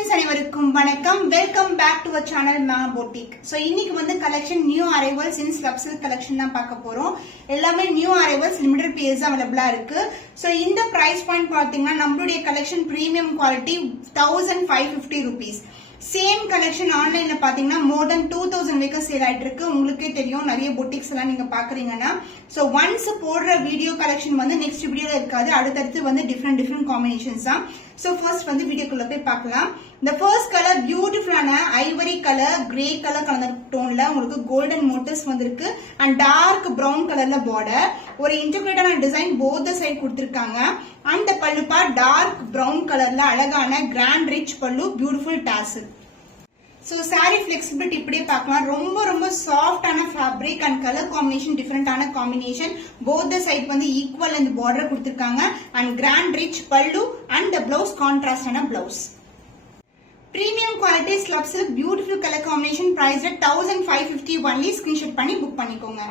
friends அனைவருக்கும் வணக்கம். Welcome back to our channel Mama Boutique. So இன்னைக்கு வந்து collection new arrivals in slub silk collection தான் பார்க்க போறோம். எல்லாமே நியூ அரைவல்ஸ் லிமிடெட் பீஸ் அவைலபிளா இருக்கு. So இந்த பிரைஸ் பாயிண்ட் பாத்தீங்கன்னா நம்மளுடைய collection premium quality 1550 rupees. Same collection ஆன்லைன்ல பாத்தீங்கன்னா மோர் தென் 2000 வேக்க சேல் ஆயிட்டு இருக்கு. உங்களுக்கே தெரியும் நிறைய பொட்டிக்ஸ் எல்லாம் நீங்க பாக்குறீங்கன்னா. சோ ஒன்ஸ் போடுற வீடியோ கலெக்ஷன் வந்து நெக்ஸ்ட் வீடியோல இருக்காது. அடுத்தடுத்து வந்து டிஃப்ரெண்ட் காம்பினேஷன்ஸ் தான். சோ ஃபர்ஸ்ட் வந்து வீடியோக்குள்ள போய் பார்க்கலாம். இந்த ஃபர்ஸ்ட் கலர் பியூட்டிஃபுல்லான ஐவரி கலர் கிரே கலர் கலந்த டோன்ல உங்களுக்கு கோல்டன் மோட்டிவ்ஸ் வந்திருக்கு அண்ட் டார்க் பிரவுன் கலர்ல பார்டர். ஒரு இன்டிகிரேட்டான டிசைன் போத் சைடு கொடுத்திருக்காங்க. அந்த பல்லு பார்ட் டார்க் பிரவுன் கலர்ல அழகான grand rich pallu beautiful tassel. So sari flexibility இப்படியே பார்க்கலாம். ரொம்ப சாஃப்டான ஃபேப்ரிக் அண்ட் கலர் காம்பினேஷன் டிஃபரெண்டான காம்பினேஷன். போத் சைட் வந்து ஈக்குவல் அண்ட் பார்டர் கொடுத்திருக்காங்க and grand rich pallu and blouse கான்ட்ராஸ்டான blouse. Premium quality slub silk beautiful colour combination price 1550 only. Screenshot பண்ணி book பண்ணிக்கோங்க.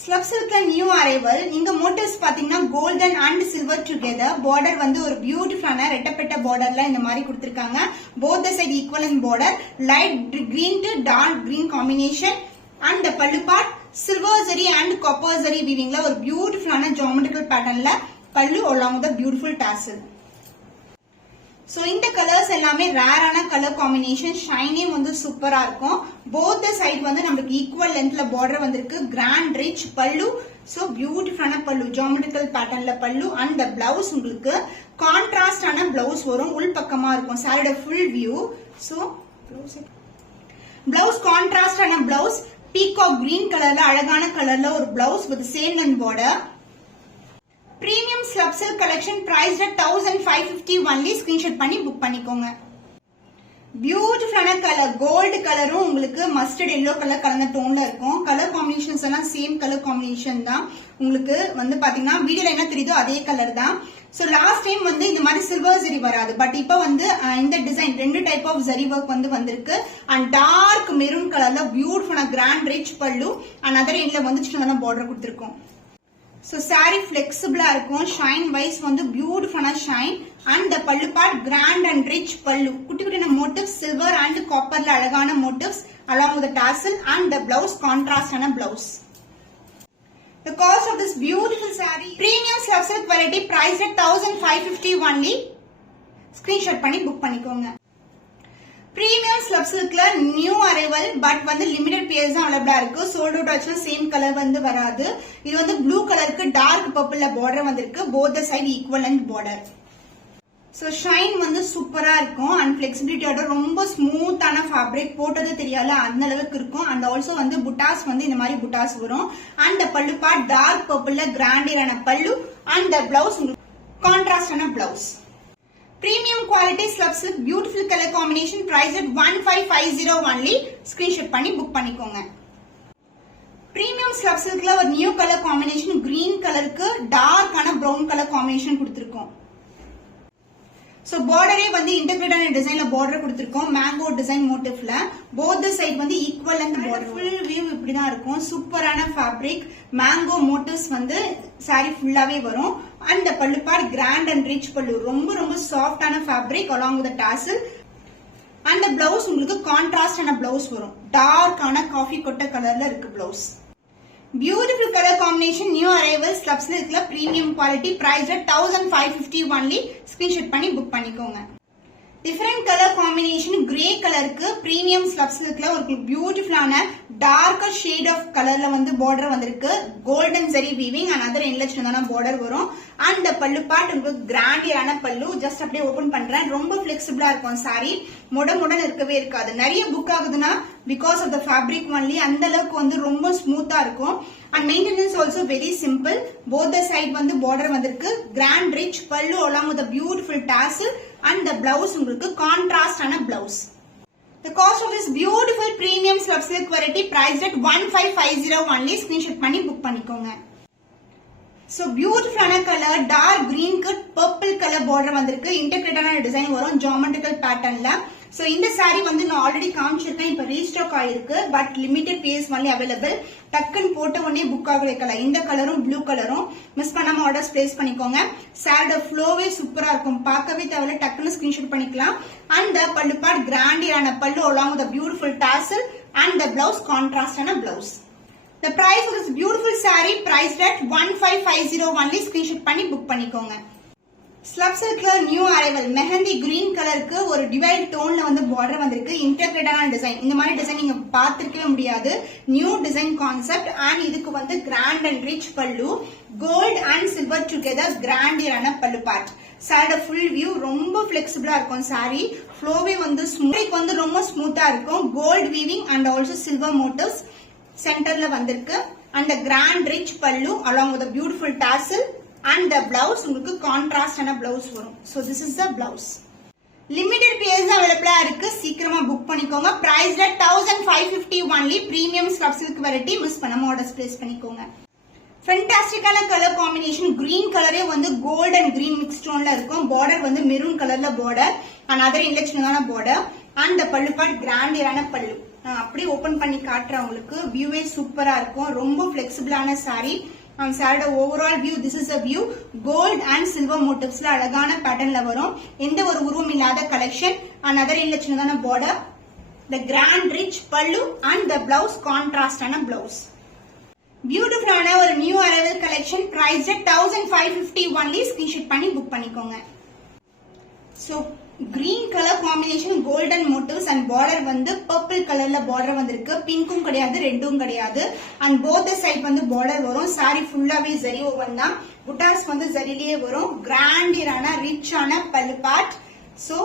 ஸ்லப் சில்க்ல நியூ அரைவல். இங்க மோட்டிவ்ஸ் பாத்தீங்கன்னா golden and silver together. Border வந்து ஒரு பியூட்டிஃபுல்லான ரெட்டப்பட்ட பார்டர்ல இந்த மாதிரி கொடுத்திருக்காங்க. Both side equal and border light green to dark green combination and pallu part silver zari and copper zari வீவிங்ல ஒரு பியூட்டிஃபுல்லான ஜியோமெட்ரிக்கல் பேட்டர்ன்ல பல்லு along with the beautiful tassel. So இந்த கலர்ஸ் எல்லாமே ரேரான கலர் காம்பினேஷன். ஷைனிங் வந்து சூப்பரா இருக்கும். போத் சைடு வந்து நமக்கு ஈக்குவல் லென்த்ல பார்டர் வந்திருக்கு. கிராண்ட் ரிச் பல்லு. சோ பியூட்டிஃபுல்லான பல்லு ஜியோமெட்ரிக்கல் பேட்டர்ன்ல பல்லு அண்ட் த பிளவுஸ் உங்களுக்கு கான்ட்ராஸ்டான பிளவுஸ் வரும். உள் பக்கமா இருக்கும் சாரியோட ஃபுல் வியூ. சோ பிளவுஸ் கான்ட்ராஸ்டான பிளவுஸ் பீகாக் கிரீன் கலர்ல அழகான கலர்ல ஒரு blouse with same length border. Premium slub silk collection price 1550 only. Screenshot பண்ணி புக் பண்ணிக்கோங்க. பியூட்டிஃபுல்லான கலர் கோல்டு கலரும் உங்களுக்கு மஸ்டர்ட் எல்லோ கலர் கலந்த டோன்ல இருக்கும். கலர் காம்பினேஷன்ஸ் எல்லாம் சேம் கலர் காம்பினேஷன் தான். உங்களுக்கு வந்து பாத்தீங்கன்னா வீடியோல என்ன தெரியுதோ அதே கலர் தான். சோ லாஸ்ட் டைம் வந்து இந்த மாதிரி சில்வர் ஜரி வராது. பட் இப்ப வந்து இந்த டிசைன் ரெண்டு டைப் ஆஃப் ஜரி ஒர்க் வந்து வந்திருக்கு அண்ட் டார்க் மெரூன் கலர்ல பியூட்டிஃபுல்லான grand rich pallu and other எண்ட்ல வந்து சின்ன பார்டர் கொடுத்திருக்கோம். சோ சாரி பிளெக்சிபிளா இருக்கும். ஷைன் வைஸ் வந்து பியூட்டிஃபுல்லான ஷைன் அண்ட் த பல்லு பார்ட் கிராண்ட் அண்ட் ரிச் பல்லு. குட்டி குட்டியான மோட்டிவ்ஸ் சில்வர் அண்ட் காப்பர்ல அழகான motives along with the tassel and the blouse contrastáன blouse. The cost of this beautiful saree premium slab silk variety price at 1550 only. Screenshot பண்ணி book பண்ணிக்கோங்க. Premium slub சில்க்ல new arrival but வந்து limited piece தான் அவைலபிளா இருக்கு. Sold out ஆச்சுன்னா same colour வந்து வராது. இது வந்து ப்ளூ கலருக்கு டார்க் பர்பிள்ல பார்டர் வந்திருக்கு. Both side equal and border. So shine வந்து சூப்பரா இருக்கும் அண்ட் பிளெக்சிபிலிட்டியோட ரொம்ப ஸ்மூத்தான ஃபேப்ரிக். போட்டது தெரியாத அந்த அளவுக்கு இருக்கும். அண்ட் ஆல்சோ வந்து புட்டாஸ் வந்து இந்த மாதிரி புட்டாஸ் வரும். அண்ட் பல்லு பார்ட் டார்க் பர்பிள்ல கிராண்டியரான பல்லு அண்ட் பிளவுஸ் கான்ட்ராஸ்டான blouse. Premium quality slab silk beautiful color combination price at 1550 only. Screenshot பண்ணி புக் பண்ணிக்கோங்க. Premium slab silkல ஒரு நியூ கலர் காம்பினேஷன் கிரீன் கலருக்கு டார்க்கான பிரவுன் கலர் காம்பினேஷன் கொடுத்திருக்கோம். சோ பார்டரே வந்து இன்டகிரேட்டான டிசைன்ல பார்டர் கொடுத்திருக்கோம். மேங்கோ டிசைன் மோட்டிவ்ல போத் சைடு வந்து equal and border. Full view இப்படிதான் இருக்கும். சூப்பரான ஃபேப்ரிக் மேங்கோ மோட்டிவ்ஸ் வந்து சாரி ஃபுல்லாவே வரும். And pallu part grand and rich pallu. ரொம்ப சாஃப்டான fabric along with the tassel and blouse உங்களுக்கு கான்ட்ராஸ்டான பிளவுஸ் வரும். டார்க்கான காஃபி கொட்டை கலர்ல இருக்கு blouse. Beautiful color combination new arrival slab silkல premium quality price at 1550 only. Screenshot பண்ணி புக் பண்ணிக்கோங்க. Different color combination grey கலருக்கு premium slab silkல ஒரு பியூட்டிஃபுல்லான டார்க் ஷேட் ஆஃப் கலர்ல வந்து பார்டர் வந்திருக்கு. Golden zari weaving and other endல சின்னதான பார்டர் வரும். அண்ட் பல்லு பார்ட் உங்களுக்கு கிராண்டியரான பல்லு. ஜஸ்ட் அப்படியே ஓபன் பண்றேன். ரொம்ப பிளெக்சிபிளா இருக்கும் சாரி. முடன் இருக்கவே இருக்காது. நிறைய புக் ஆகுதுன்னா because of the fabric only. அந்த அளவுக்கு வந்து ரொம்ப ஸ்மூத்தா இருக்கும். And maintenance also very simple. Both side வந்து பார்டர் வந்திருக்கு. Grand rich pallu along with the beautiful tassel and the blouse உங்களுக்கு கான்ட்ராஸ்டான blouse. The cost of this beautiful premium slab silk variety priced at 1550 only. Screenshot பண்ணி book பண்ணிக்கோங்க. So beautiful color dark green க்கு purple color border வந்திருக்கு. இன்டகிரேட்டான design வரும் geometrical பேட்டர்ன்ல. So இந்த saree வந்து நான் ஆல்ரெடி காமிச்சிருக்கேன், இப்ப ரீஸ்டாக் ஆயிருக்கு. But limited piece only available. டக்குன்னு போட்ட உடனே புக் ஆகுற கலர், இந்த கலரும் ப்ளூ கலரும். மிஸ் பண்ணாம ஆர்டர்ஸ் பிளேஸ் பண்ணிக்கோங்க. சாரியோட ஃப்ளோவே சூப்பரா இருக்கும், பார்க்கவே தேவையில்ல, டக்குன்னு ஸ்கிரீன்ஷாட் பண்ணிக்கலாம். அண்ட் பல்லு பார்ட் கிராண்டியான பல்லு along with a beautiful tassel and the blouse contrast ஆன blouse. The price of this beautiful saree priced at 1550 only. screenshot பண்ணி புக் பண்ணிக்கோங்க. ஸ்லப் சில்க்ல நியூ அரைவல் மெஹந்தி கிரீன் கலருக்கு ஒரு டிவைட் டோன்ல வந்து பார்டர் வந்திருக்கு. இன்டகிரேட்டான டிசைன், இந்த மாதிரி டிசைன் நீங்க பார்த்திருக்கவே முடியாது. New design concept. அண்ட் இதுக்கு வந்து கிராண்ட் அண்ட் ரிச் பல்லு, கோல்ட் அண்ட் சில்வர் டுகெதர் கிராண்டியரான பல்லு பார்ட். சாரியோட ஃபுல் வியூ ரொம்ப பிளெக்சிபிளா இருக்கும். சாரி ஃப்ளோவே வந்து ஸ்மூத் வந்து ரொம்ப ஸ்மூத்தா இருக்கும். Gold weaving and also silver motifs சென்டர்ல வந்திருக்கு. And grand rich pallu along with a beautiful tassel and the blouse உங்களுக்கு கான்ட்ராஸ்ட் ஆன blouse வரும். so this is the blouse. limited pairs அவைலபிளா இருக்கு, சீக்கிரமா புக் பண்ணிக்கோங்க. priced at 1550 only. premium scrub silk variety. Miss பண்ணாம ஆர்டர்ஸ் பிளேஸ் பண்ணிக்கோங்க. ஃபென்டாஸ்டிக்கான கலர் காம்பினேஷன். கிரீன் கலரே வந்து கோல்ட் அண்ட் கிரீன் மிக்ஸ் டோன்ல இருக்கும். பார்டர் வந்து மெரூன் கலர்ல பார்டர் அண்ட் அதர் இன்டெக்ஷனான பார்டர். அண்ட் பல்லு பார்ட் கிராண்டியரான பல்லு. அப்படியே ஓபன் பண்ணி காட்டுறேன் உங்களுக்கு. வியூவே சூப்பரா இருக்கும், ரொம்ப பிளெக்சிபிளான சாரி. சாரியோட overall view, this is a view. Gold and silver மோட்டிவ்ஸ்ல அழகான பேட்டர்ன்ல வரும். எந்த ஒரு உருவம் இல்லாத கலெக்ஷன். அண்ட் அதர் இல்ல சின்னதான border. The grand rich pallu and the blouse கான்ட்ராஸ்டான பிளவுஸ். பியூட்டிஃபுல்லான ஒரு new arrival collection. Price 1550 only. Screenshot பண்ணி புக் பண்ணிக்கோங்க. So green colour combination, golden motifs and border வந்து பர்பிள் கலர்ல பார்டர் வந்திருக்கு. பிங்க்கும் கிடையாது, ரெட்டும் கிடையாது. அண்ட் போத் சைட் வந்து பார்டர் வரும். சாரி ஃபுல்லாவே ஜரி ஓவன் தான். புட்டாஸ் வந்து ஜரிலேயே வரும். கிராண்டியரான ரிச்சான பல்லு பார்ட். சோ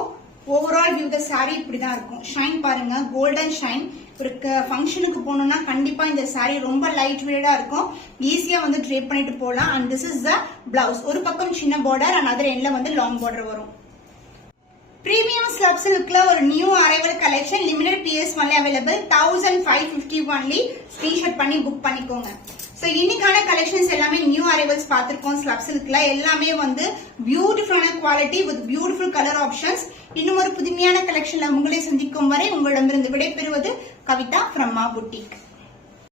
ஓவரால் வியூ த சாரி இப்படிதான் இருக்கும். ஷைன் பாருங்க, கோல்டன் ஷைன். ஒரு ஃபங்க்ஷனுக்கு போகணும்னா கண்டிப்பா இந்த சாரி ரொம்ப லைட் வெயிட்டா இருக்கும். ஈஸியா வந்து ட்ரேப் பண்ணிட்டு போகலாம். And this is the blouse. ஒரு பக்கம் சின்ன பார்டர் அண்ட் அதர் எண்ட்ல வந்து லாங் பார்டர் வரும். பிரீமியம் ஸ்லப் சில்க்ல ஒரு new arrival collection. Limited piece only available. 1550 only. Screenshot பண்ணி புக் பண்ணிக்கோங்க. சோ இன்னைக்கான கலெக்ஷன்ஸ் எல்லாமே நியூ அரைவல்ஸ் பார்த்திருக்கோம். ஸ்லப் சில்க்ல எல்லாமே வந்து பியூட்டிஃபுல்லான quality with beautiful colour options. இன்னும் ஒரு புதுமையான கலெக்ஷன்ல உங்களை சந்திக்கும் வரை உங்களிடமிருந்து விடைபெறுவது கவிதா ஃப்ரம் மா புட்டிக்.